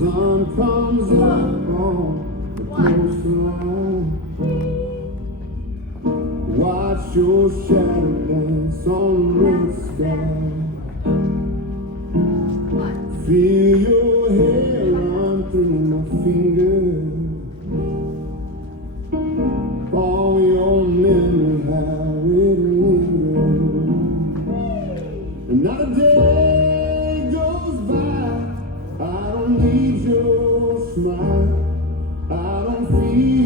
sun comes up on the coastline. Watch your shadow dance on the red sky. Feel your hair run through my fingers. All your memory, how it lingers. And not a day goes by, I don't need your smile. I don't feel